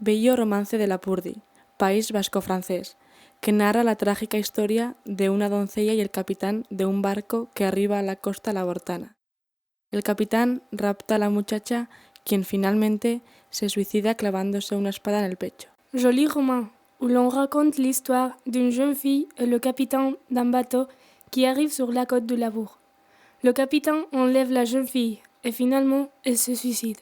bello romance de Lapurdi, país vasco-francés, que narra la trágica historia de una doncella y el capitán de un barco que arriba a la costa labortana. El capitán rapta a la muchacha, quien finalmente se suicida clavándose una espada en el pecho. Joli roman, où l'on raconte l'histoire d'une jeune fille et le capitaine d'un bateau qui arrive sur la côte de Labour. Le capitaine enlève la jeune fille et finalement elle se suicide.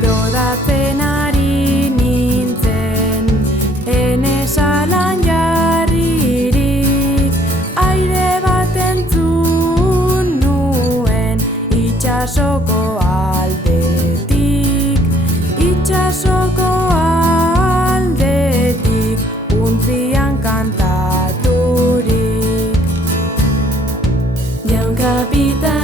Brodatzen ari nintzen, enesalan jarririk, aire bat entzun nuen, itxasoko aldetik, untzian kantaturik. Jaun kapitan